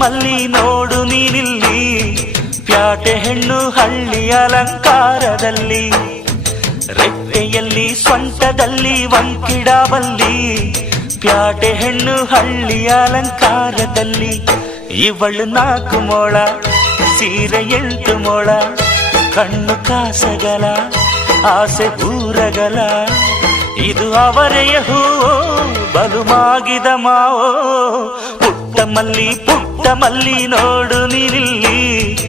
ಮಲ್ಲಿ ನೋಡು ನೀನಿಲ್ಲಿ, ಪ್ಯಾಟೆ ಹೆಣ್ಣು ಹಳ್ಳಿ ಅಲಂಕಾರದಲ್ಲಿ, ರೆಟ್ಟೆಯಲ್ಲಿ ಸೊಂಟದಲ್ಲಿ ವಂಕಿಡಬಲ್ಲಿ, ಪ್ಯಾಟೆ ಹೆಣ್ಣು ಹಳ್ಳಿ ಅಲಂಕಾರದಲ್ಲಿ. ಇವಳು 4 ಮೊಳ ಸೀರೆ 8 ಮೊಳ, ಕಣ್ಣು ಕಾಸಗಲ ಆಸೆ ಊರಗಲ, ಇದು ಅವರೆಯ ಹೂವೋ ಬಲು ಮಾಗಿದ ಮಾವೋ. ಪುಟ್ಟ ಮಲ್ಲಿ ನೋಡು ನೀನಿಲ್ಲಿ.